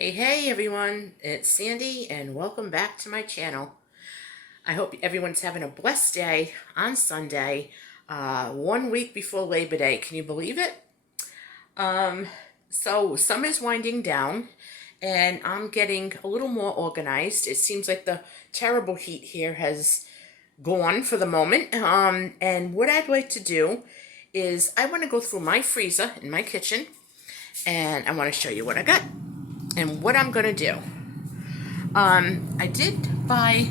Hey everyone, it's Sandy and welcome back to my channel. I hope everyone's having a blessed day on Sunday, 1 week before Labor Day. Can you believe it? So summer's winding down and I'm getting a little more organized. It seems like the terrible heat here has gone for the moment. And what I'd like to do is I want to go through my freezer in my kitchen and I want to show you what I got and what I'm going to do. I did buy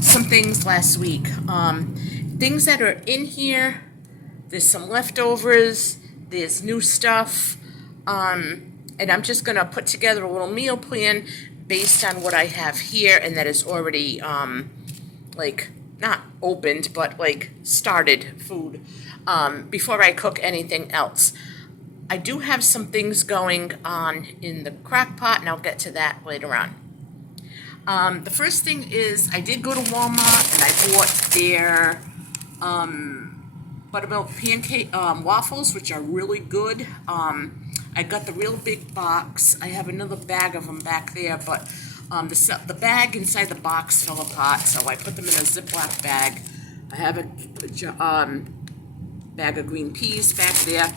some things last week. Things that are in here. There's some leftovers. There's new stuff. And I'm just going to put together a little meal plan based on what I have here and that is already, like, not opened, but, like, started food before I cook anything else. I do have some things going on in the crock pot, and I'll get to that later on. The first thing is I did go to Walmart, and I bought their buttermilk pancake waffles, which are really good. I got the real big box. I have another bag of them back there, but the bag inside the box fell apart, so I put them in a Ziploc bag. I have a bag of green peas back there.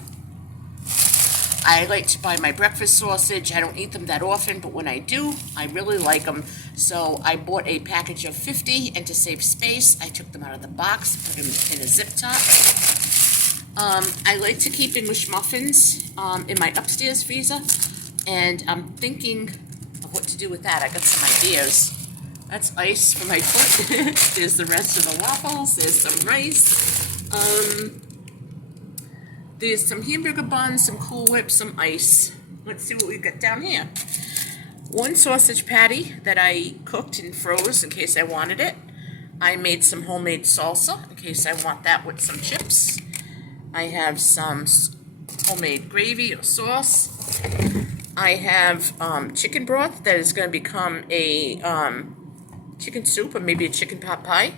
I like to buy my breakfast sausage. I don't eat them that often, but when I do, I really like them. So I bought a package of 50, and to save space, I took them out of the box, put them in a zip top. I like to keep English muffins in my upstairs freezer, and I'm thinking of what to do with that. I got some ideas. That's ice for my foot. There's the rest of the waffles. There's some rice. There's some hamburger buns, some Cool Whip, some ice. Let's see what we got down here. One sausage patty that I cooked and froze in case I wanted it. I made some homemade salsa in case I want that with some chips. I have some homemade gravy or sauce. I have chicken broth that is going to become a chicken soup or maybe a chicken pot pie.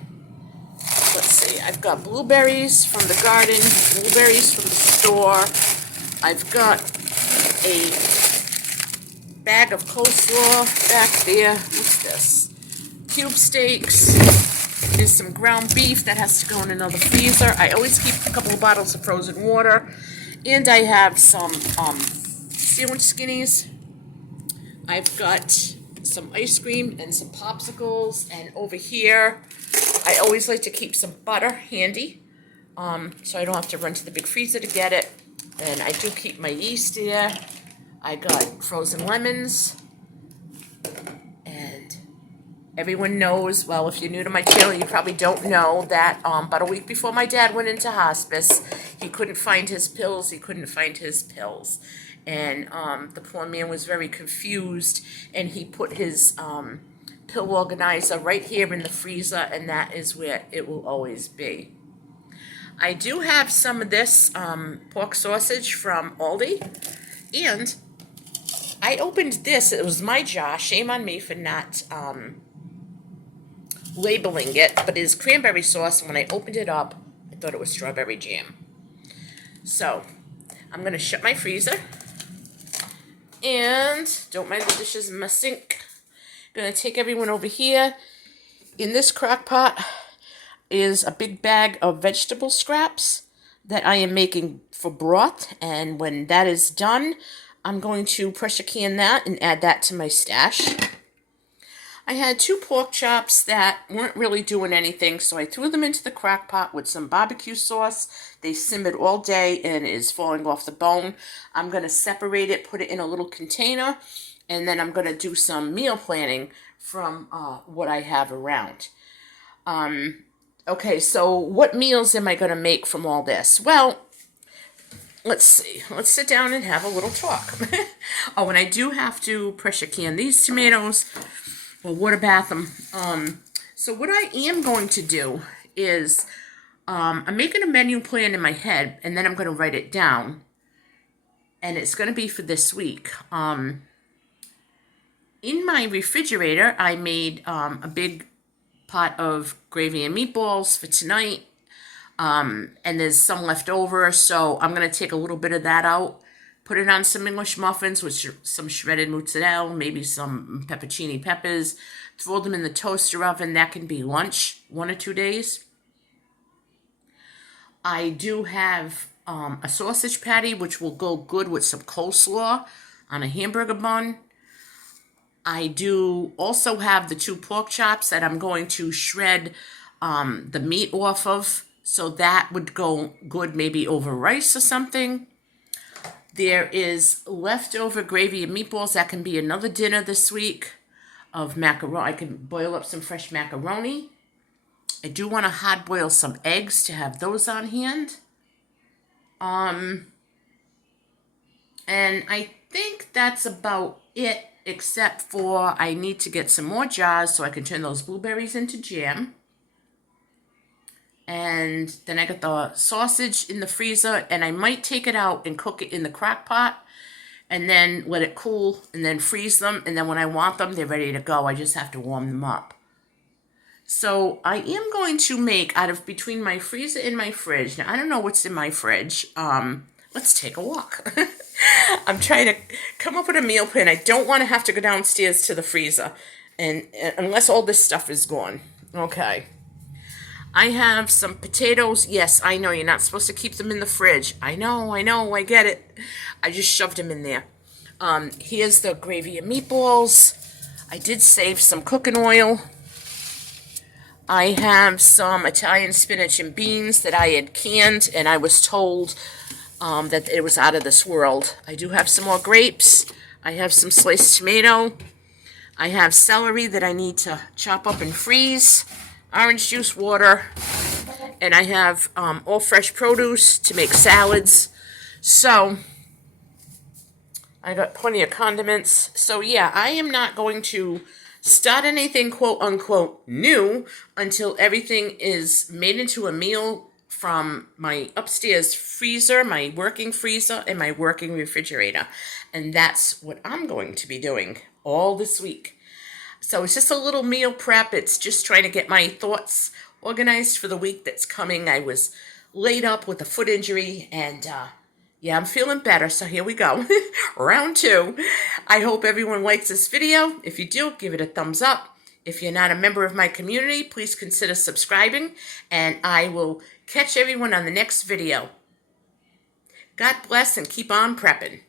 Let's see, I've got blueberries from the garden, blueberries from the store. I've got a bag of coleslaw back there. What's this? Cube steaks. There's some ground beef that has to go in another freezer. I always keep a couple of bottles of frozen water. And I have some sandwich skinnies. I've got some ice cream and some popsicles. And over here, I always like to keep some butter handy, so I don't have to run to the big freezer to get it. And I do keep my yeast here. I got frozen lemons. And everyone knows, well, if you're new to my channel, you probably don't know that about a week before my dad went into hospice, he couldn't find his pills. And the poor man was very confused, and he put his pill organizer right here in the freezer, and that is where it will always be. I do have some of this pork sausage from Aldi, and I opened this. It was my jar. Shame on me for not labeling it, but it is cranberry sauce, and when I opened it up, I thought it was strawberry jam. So I'm going to shut my freezer, and don't mind the dishes in my sink. I'm going to take everyone over here. In this crock pot is a big bag of vegetable scraps that I am making for broth. And when that is done, I'm going to pressure can that and add that to my stash. I had 2 pork chops that weren't really doing anything, so I threw them into the crock pot with some barbecue sauce. They simmered all day and is falling off the bone. I'm going to separate it, put it in a little container, and then I'm going to do some meal planning from what I have around. Okay, so what meals am I going to make from all this? Well, let's see. Let's sit down and have a little talk. Oh, and I do have to pressure can these tomatoes. Well, water bath them. So what I am going to do is I'm making a menu plan in my head, and then I'm going to write it down. And it's going to be for this week. In my refrigerator, I made a big pot of gravy and meatballs for tonight, and there's some left over, so I'm going to take a little bit of that out Put it on some English muffins with some shredded mozzarella, maybe some peppercini peppers. Throw them in the toaster oven. That can be lunch 1 or 2 days. I do have a sausage patty, which will go good with some coleslaw on a hamburger bun. I do also have the 2 pork chops that I'm going to shred the meat off of. So that would go good maybe over rice or something. There is leftover gravy and meatballs. That can be another dinner this week of macaroni. I can boil up some fresh macaroni. I do want to hard boil some eggs to have those on hand. And I think that's about it, except for I need to get some more jars so I can turn those blueberries into jam. And then I got the sausage in the freezer, and I might take it out and cook it in the crock pot and then let it cool and then freeze them. And then when I want them, they're ready to go. I just have to warm them up. So I am going to make out of between my freezer and my fridge. Now, I don't know what's in my fridge. Let's take a walk. I'm trying to come up with a meal plan. I don't want to have to go downstairs to the freezer, and unless all this stuff is gone. Okay. I have some potatoes. Yes, I know you're not supposed to keep them in the fridge. I know, I get it. I just shoved them in there. Here's the gravy and meatballs. I did save some cooking oil. I have some Italian spinach and beans that I had canned, and I was told that it was out of this world. I do have some more grapes. I have some sliced tomato. I have celery that I need to chop up and freeze. Orange juice, water, and I have all fresh produce to make salads. So I got plenty of condiments. So yeah, I am not going to start anything quote unquote new until everything is made into a meal from my upstairs freezer, my working freezer, and my working refrigerator. And that's what I'm going to be doing all this week. So it's just a little meal prep. It's just trying to get my thoughts organized for the week that's coming. I was laid up with a foot injury, and yeah, I'm feeling better. So here we go. Round 2. I hope everyone likes this video. If you do, give it a thumbs up. If you're not a member of my community, please consider subscribing, and I will catch everyone on the next video. God bless and keep on prepping.